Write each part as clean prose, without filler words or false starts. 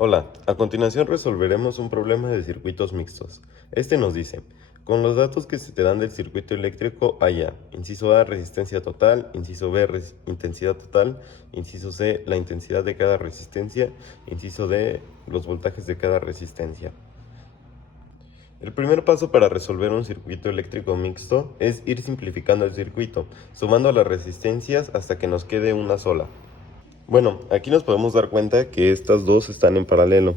Hola, a continuación resolveremos un problema de circuitos mixtos. Este nos dice, con los datos que se te dan del circuito eléctrico hay A, inciso A, resistencia total, inciso B, intensidad total, inciso C, la intensidad de cada resistencia, inciso D, los voltajes de cada resistencia. El primer paso para resolver un circuito eléctrico mixto es ir simplificando el circuito, sumando las resistencias hasta que nos quede una sola. Bueno, aquí nos podemos dar cuenta que estas dos están en paralelo,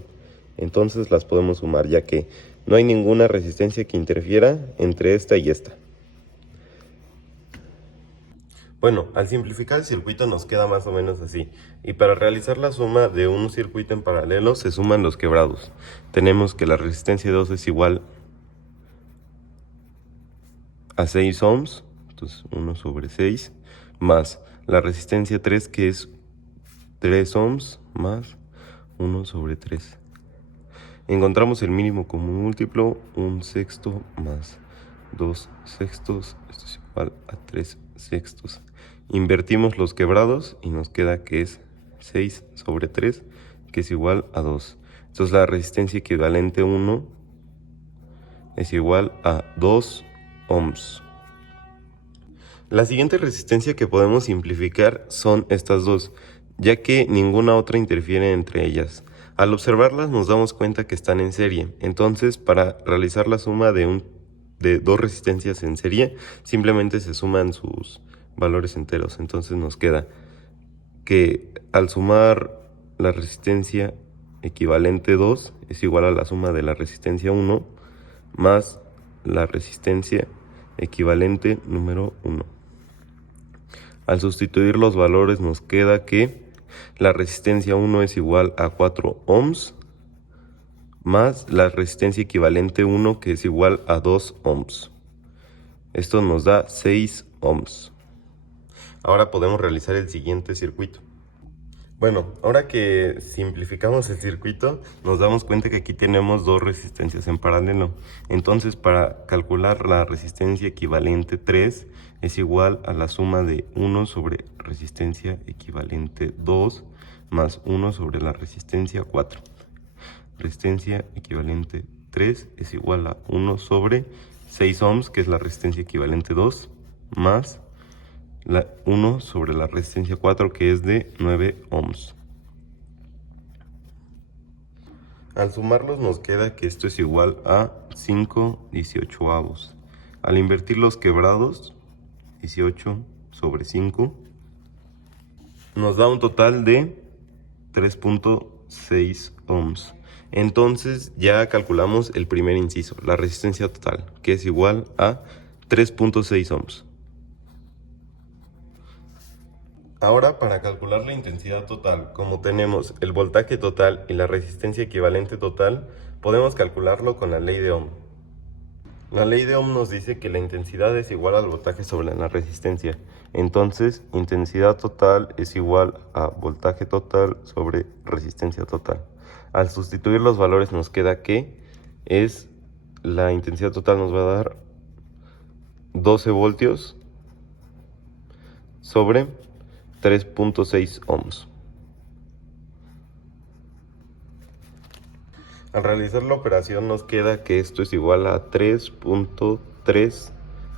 entonces las podemos sumar ya que no hay ninguna resistencia que interfiera entre esta y esta. Bueno, al simplificar el circuito nos queda más o menos así, y para realizar la suma de un circuito en paralelo se suman los quebrados. Tenemos que la resistencia de 2 es igual a 6 ohms, entonces 1 sobre 6, más la resistencia 3 que es 3 ohms más 1 sobre 3. Encontramos el mínimo común múltiplo, 1/6 más 2/6, esto es igual a 3/6. Invertimos los quebrados y nos queda que es 6 sobre 3, que es igual a 2. Entonces la resistencia equivalente 1 es igual a 2 ohms. La siguiente resistencia que podemos simplificar son estas dos, ya que ninguna otra interfiere entre ellas. Al observarlas nos damos cuenta que están en serie, entonces para realizar la suma de dos resistencias en serie, simplemente se suman sus valores enteros. Entonces nos queda que al sumar la resistencia equivalente 2 es igual a la suma de la resistencia 1 más la resistencia equivalente número 1. Al sustituir los valores nos queda que la resistencia 1 es igual a 4 ohms más la resistencia equivalente 1 que es igual a 2 ohms. Esto nos da 6 ohms. Ahora podemos realizar el siguiente circuito. Bueno, ahora que simplificamos el circuito, nos damos cuenta que aquí tenemos dos resistencias en paralelo. Entonces, para calcular la resistencia equivalente 3 es igual a la suma de 1 sobre resistencia equivalente 2 más 1 sobre la resistencia 4. Resistencia equivalente 3 es igual a 1 sobre 6 ohms, que es la resistencia equivalente 2, más 1 sobre la resistencia 4, que es de 9 ohms. Al sumarlos nos queda que esto es igual a 5/18. Al invertir los quebrados, 18 sobre 5, nos da un total de 3.6 ohms. Entonces ya calculamos el primer inciso, la resistencia total, que es igual a 3.6 ohms. Ahora, para calcular la intensidad total, como tenemos el voltaje total y la resistencia equivalente total, podemos calcularlo con la ley de Ohm. La ley de Ohm nos dice que la intensidad es igual al voltaje sobre la resistencia. Entonces, intensidad total es igual a voltaje total sobre resistencia total. Al sustituir los valores nos queda que la intensidad total nos va a dar 12 voltios sobre 3.6 ohms. Al realizar la operación nos queda que esto es igual a 3.3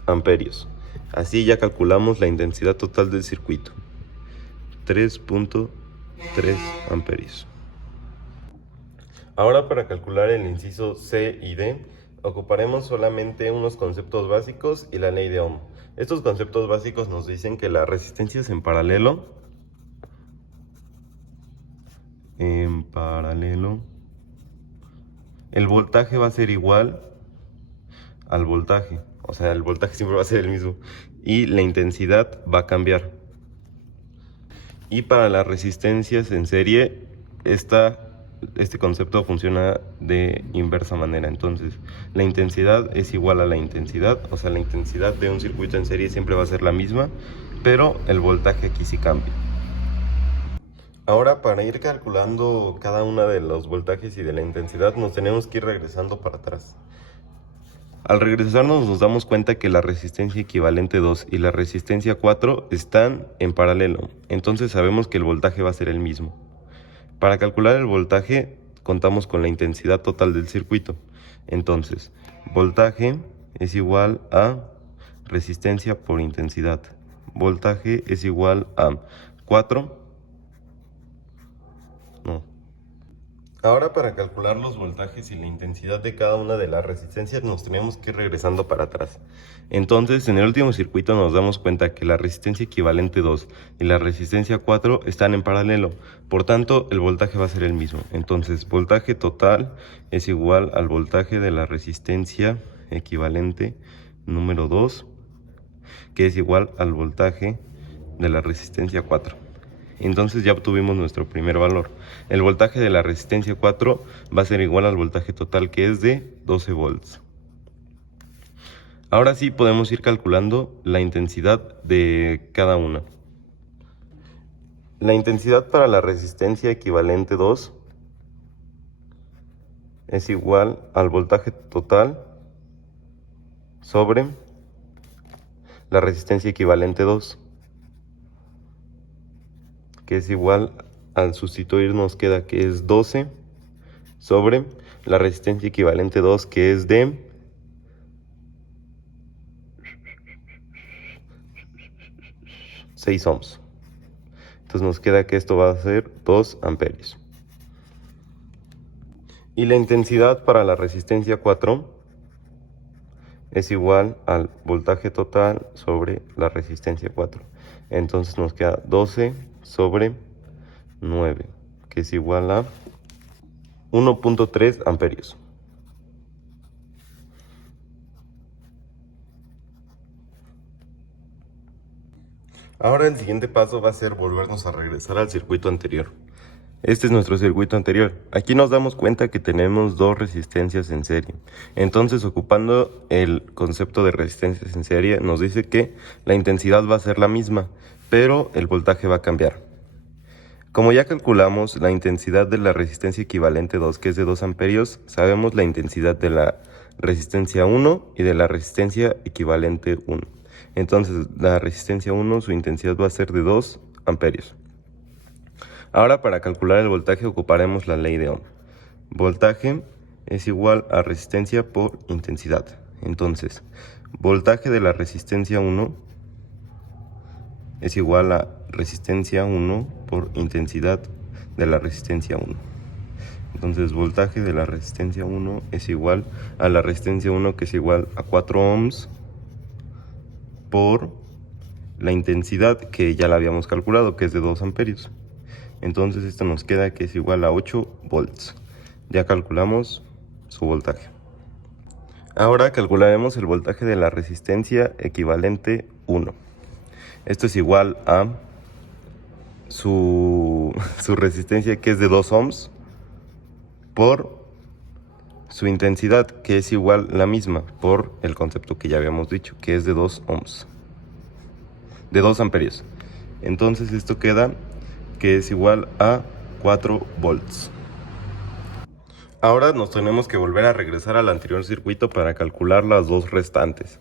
amperios. Así ya calculamos la intensidad total del circuito. 3.3 amperios. Ahora, para calcular el inciso C y D, ocuparemos solamente unos conceptos básicos y la ley de Ohm. Estos conceptos básicos nos dicen que las resistencias en paralelo, el voltaje va a ser igual al voltaje, o sea, el voltaje siempre va a ser el mismo, y la intensidad va a cambiar. Y para las resistencias en serie, este concepto funciona de inversa manera. Entonces, la intensidad es igual a la intensidad, o sea, la intensidad de un circuito en serie siempre va a ser la misma, pero el voltaje aquí sí cambia. Ahora, para ir calculando cada uno de los voltajes y de la intensidad, nos tenemos que ir regresando para atrás. Al regresarnos nos damos cuenta que la resistencia equivalente 2 y la resistencia 4 están en paralelo, entonces sabemos que el voltaje va a ser el mismo. Para calcular el voltaje contamos con la intensidad total del circuito. Entonces, voltaje es igual a resistencia por intensidad. Voltaje es igual a 4. No. Ahora, para calcular los voltajes y la intensidad de cada una de las resistencias nos tenemos que ir regresando para atrás. Entonces, en el último circuito nos damos cuenta que la resistencia equivalente 2 y la resistencia 4 están en paralelo. Por tanto, el voltaje va a ser el mismo. Entonces, voltaje total es igual al voltaje de la resistencia equivalente número 2, que es igual al voltaje de la resistencia 4. Entonces ya obtuvimos nuestro primer valor. El voltaje de la resistencia 4 va a ser igual al voltaje total, que es de 12 volts. Ahora sí podemos ir calculando la intensidad de cada una. La intensidad para la resistencia equivalente 2 es igual al voltaje total sobre la resistencia equivalente 2, que es igual, al sustituir nos queda que es 12 sobre la resistencia equivalente 2, que es de 6 ohms. Entonces nos queda que esto va a ser 2 amperios. Y la intensidad para la resistencia 4 es igual al voltaje total sobre la resistencia 4. Entonces nos queda 12 sobre 9, que es igual a 1.3 amperios. Ahora el siguiente paso va a ser volvernos a regresar al circuito anterior. Este es nuestro circuito anterior. Aquí nos damos cuenta que tenemos dos resistencias en serie. Entonces, ocupando el concepto de resistencias en serie, nos dice que la intensidad va a ser la misma, pero el voltaje va a cambiar. Como ya calculamos la intensidad de la resistencia equivalente 2, que es de 2 amperios, sabemos la intensidad de la resistencia 1 y de la resistencia equivalente 1. Entonces, la resistencia 1, su intensidad va a ser de 2 amperios. Ahora, para calcular el voltaje ocuparemos la ley de Ohm. Voltaje es igual a resistencia por intensidad. Entonces, voltaje de la resistencia 1 es igual a resistencia 1 por intensidad de la resistencia 1. Entonces, voltaje de la resistencia 1 es igual a la resistencia 1, que es igual a 4 ohms por la intensidad, que ya la habíamos calculado, que es de 2 amperios. Entonces esto nos queda que es igual a 8 volts. Ya calculamos su voltaje. Ahora calcularemos el voltaje de la resistencia equivalente 1. Esto es igual a su resistencia, que es de 2 ohms, por su intensidad, que es igual la misma, por el concepto que ya habíamos dicho, que es de 2 ohms. De 2 amperios. Entonces esto queda que es igual a 4 volts. Ahora nos tenemos que volver a regresar al anterior circuito para calcular las dos restantes.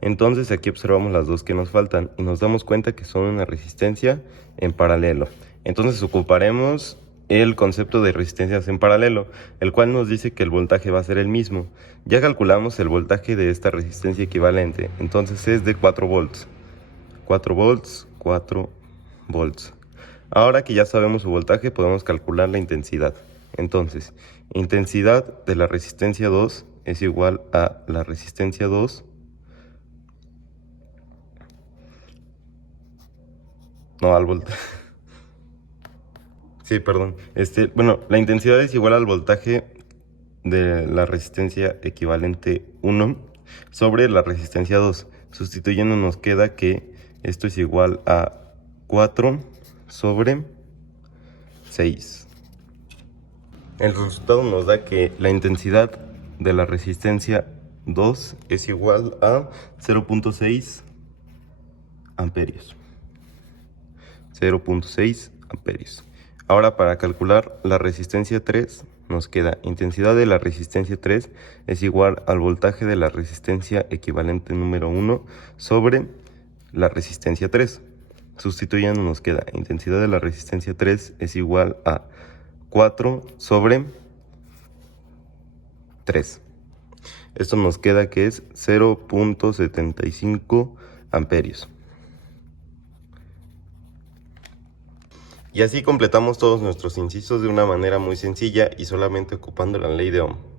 Entonces aquí observamos las dos que nos faltan y nos damos cuenta que son una resistencia en paralelo. Entonces ocuparemos el concepto de resistencias en paralelo, el cual nos dice que el voltaje va a ser el mismo. Ya calculamos el voltaje de esta resistencia equivalente, entonces es de 4 volts. 4 volts, 4 volts. Ahora que ya sabemos su voltaje, podemos calcular la intensidad. Entonces, intensidad de la resistencia 2 es igual a la resistencia 2 no, al voltaje. Sí, perdón. Bueno, la intensidad es igual al voltaje de la resistencia equivalente 1 sobre la resistencia 2. Sustituyendo nos queda que esto es igual a 4 sobre 6. El resultado nos da que la intensidad de la resistencia 2 es igual a 0.6 amperios. 0.6 amperios. Ahora, para calcular la resistencia 3, nos queda intensidad de la resistencia 3 es igual al voltaje de la resistencia equivalente número 1 sobre la resistencia 3. Sustituyendo nos queda intensidad de la resistencia 3 es igual a 4 sobre 3. Esto nos queda que es 0.75 amperios. Y así completamos todos nuestros incisos de una manera muy sencilla y solamente ocupando la ley de Ohm.